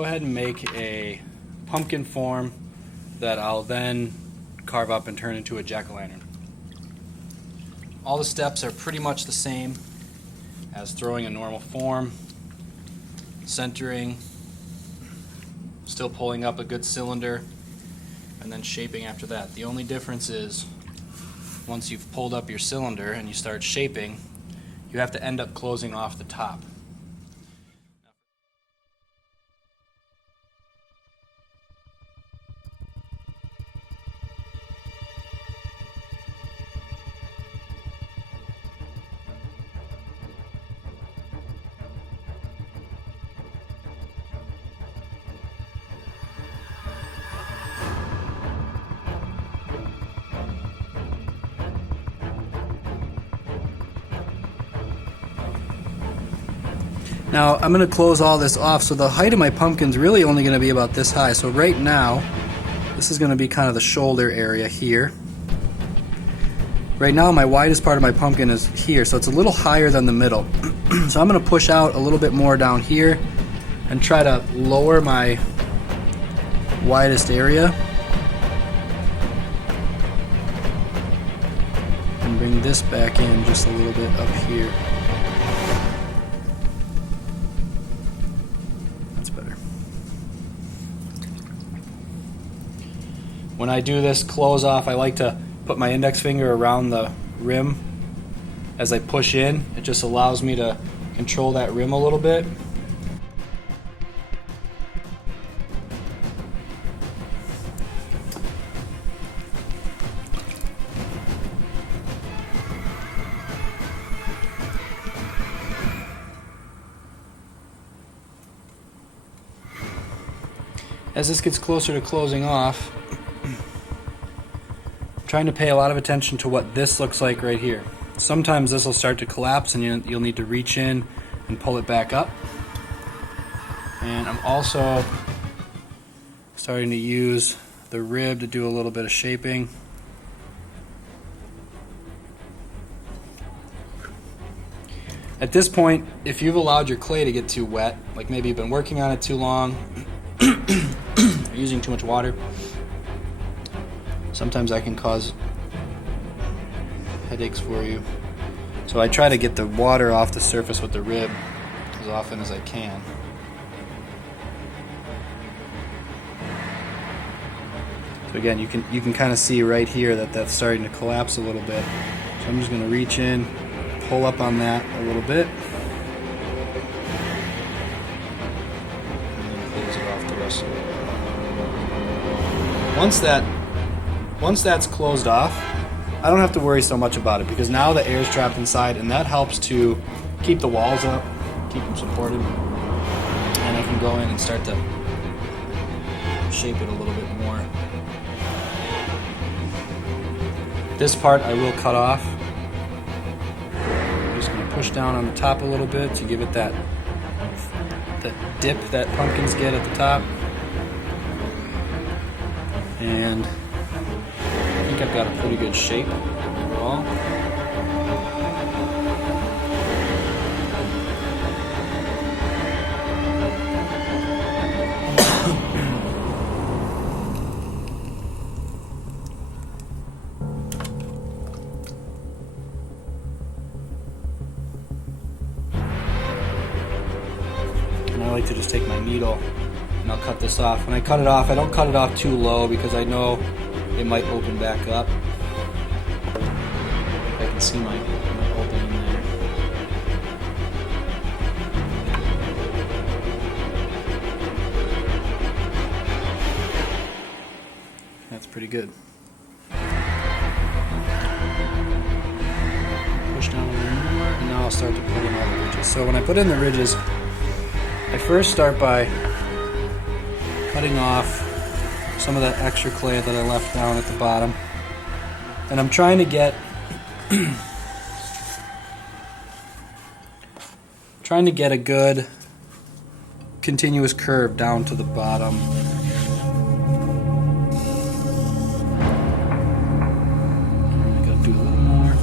go ahead and make a pumpkin form that I'll then carve up and turn into a jack-o'-lantern. All the steps are pretty much the same as throwing a normal form, centering, still pulling up a good cylinder, and then shaping after that. The only difference is once you've pulled up your cylinder and you start shaping, you have to end up closing off the top. Now I'm going to close all this off, so the height of my pumpkin's really only going to be about this high. So right now, this is going to be kind of the shoulder area here. Right now my widest part of my pumpkin is here, so it's a little higher than the middle. So I'm going to push out a little bit more down here and try to lower my widest area. And bring this back in just a little bit up here. When I do this close off, I like to put my index finger around the rim as I push in. It just allows me to control that rim a little bit. As this gets closer to closing off, trying to pay a lot of attention to what this looks like right here. Sometimes this will start to collapse and you'll need to reach in and pull it back up. And I'm also starting to use the rib to do a little bit of shaping. At this point, if you've allowed your clay to get too wet, like maybe you've been working on it too long, or using too much water, sometimes that can cause headaches for you. So I try to get the water off the surface with the rib as often as I can. So again, you can kind of see right here that that's starting to collapse a little bit. So I'm just going to reach in, pull up on that a little bit, and then close it off the rest of it. Once that's closed off, I don't have to worry so much about it because now the air is trapped inside, and that helps to keep the walls up, keep them supported, and I can go in and start to shape it a little bit more. This part I will cut off. I'm just going to push down on the top a little bit to give it that dip that pumpkins get at the top. And I think I've got a pretty good shape overall. And I like to just take my needle and I'll cut this off. When I cut it off, I don't cut it off too low because I know it might open back up. I can see my opening there. That's pretty good. Push down a little more, and now I'll start to put in all the ridges. So when I put in the ridges, I first start by cutting off some of that extra clay that I left down at the bottom. And I'm trying to get a good continuous curve down to the bottom. I'm gonna do a little more.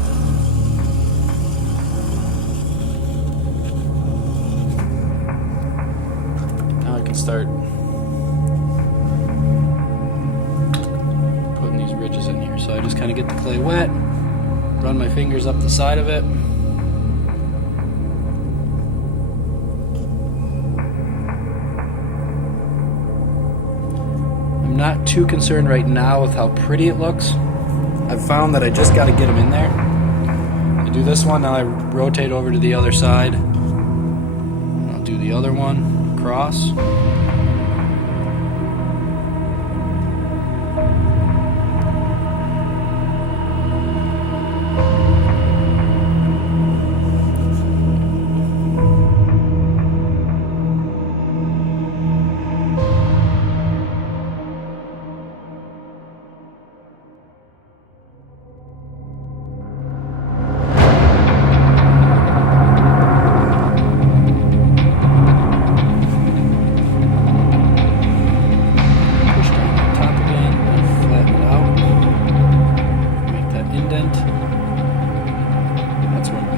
Now I can start putting these ridges in here. So I just kind of get the clay wet, run my fingers up the side of it. I'm not too concerned right now with how pretty it looks. I've found that I just got to get them in there. I do this one, now I rotate over to the other side. And I'll do the other one across.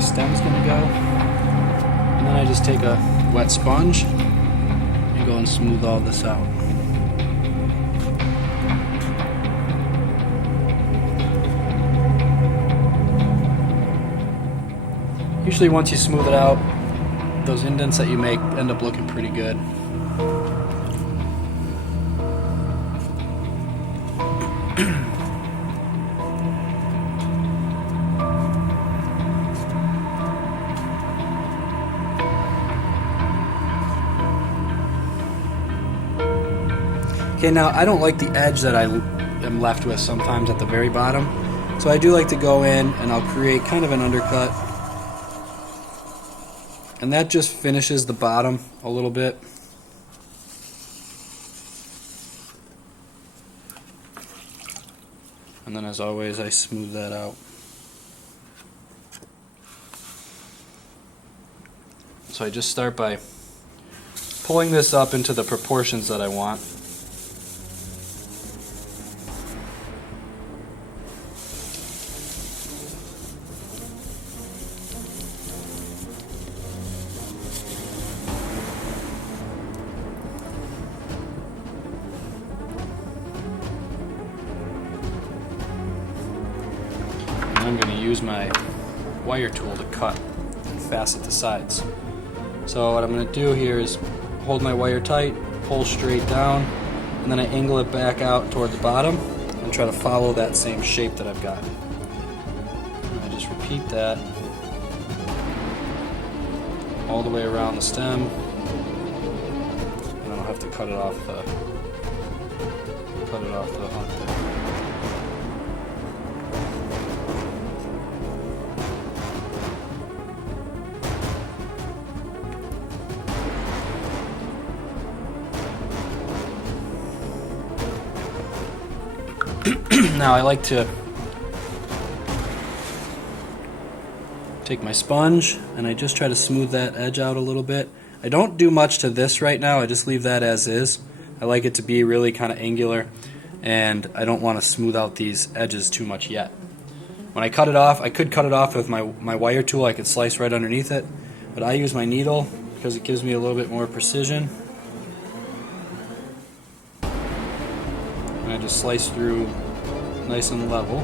Stem's gonna go, and then I just take a wet sponge and go and smooth all this out. Usually once you smooth it out, those indents that you make end up looking pretty good. Okay, now I don't like the edge that I am left with sometimes at the very bottom, so I do like to go in and I'll create kind of an undercut, and that just finishes the bottom a little bit. And then as always I smooth that out. So I just start by pulling this up into the proportions that I want. I'm going to use my wire tool to cut and facet the sides. So what I'm going to do here is hold my wire tight, pull straight down, and then I angle it back out toward the bottom and try to follow that same shape that I've got. And I just repeat that all the way around the stem, and then I'll have to cut it off the hook there. Now I like to take my sponge and I just try to smooth that edge out a little bit. I don't do much to this right now, I just leave that as is. I like it to be really kind of angular, and I don't want to smooth out these edges too much yet. When I cut it off, I could cut it off with my wire tool, I could slice right underneath it, but I use my needle because it gives me a little bit more precision. And I just slice through nice and level.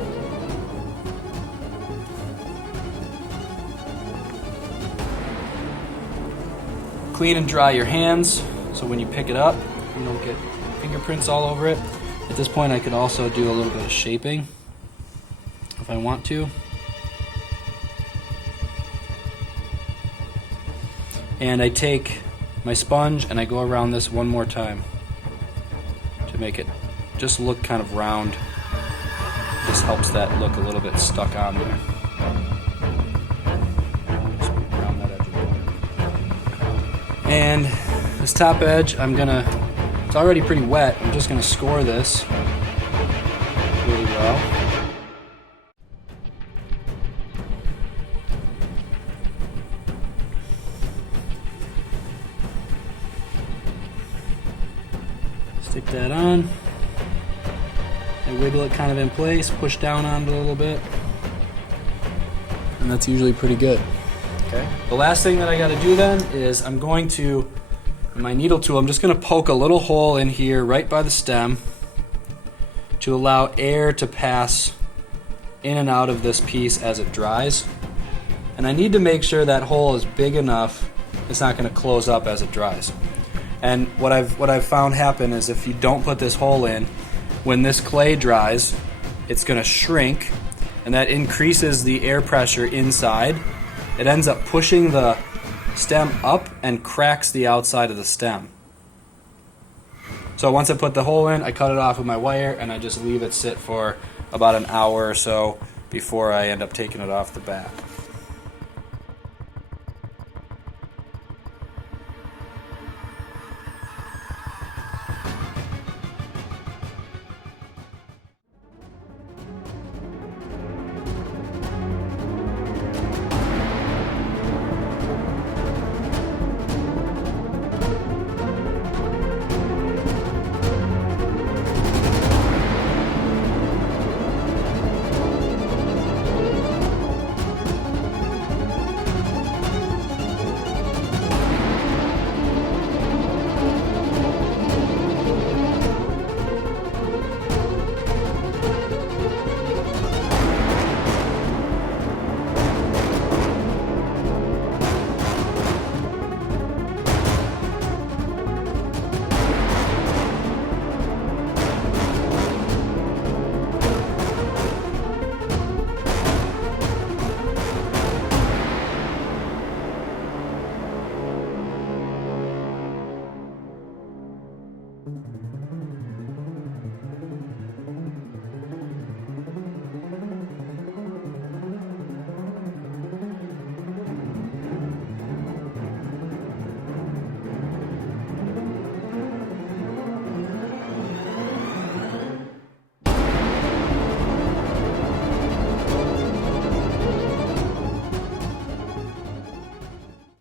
Clean and dry your hands so when you pick it up you don't get fingerprints all over it. At this point I could also do a little bit of shaping if I want to. And I take my sponge and I go around this one more time to make it just look kind of round. This helps that look a little bit stuck on there. Just round that edge a little bit. And this top edge, it's already pretty wet, I'm just gonna score this really well. Stick that on. I wiggle it kind of in place, push down on it a little bit, and that's usually pretty good. Okay. The last thing that I got to do then is I'm going to my needle tool, I'm just going to poke a little hole in here right by the stem to allow air to pass in and out of this piece as it dries. And I need to make sure that hole is big enough it's not going to close up as it dries. And what I've found happen is if you don't put this hole in, when this clay dries, it's going to shrink, and that increases the air pressure inside. It ends up pushing the stem up and cracks the outside of the stem. So once I put the hole in, I cut it off with my wire and I just leave it sit for about an hour or so before I end up taking it off the bat.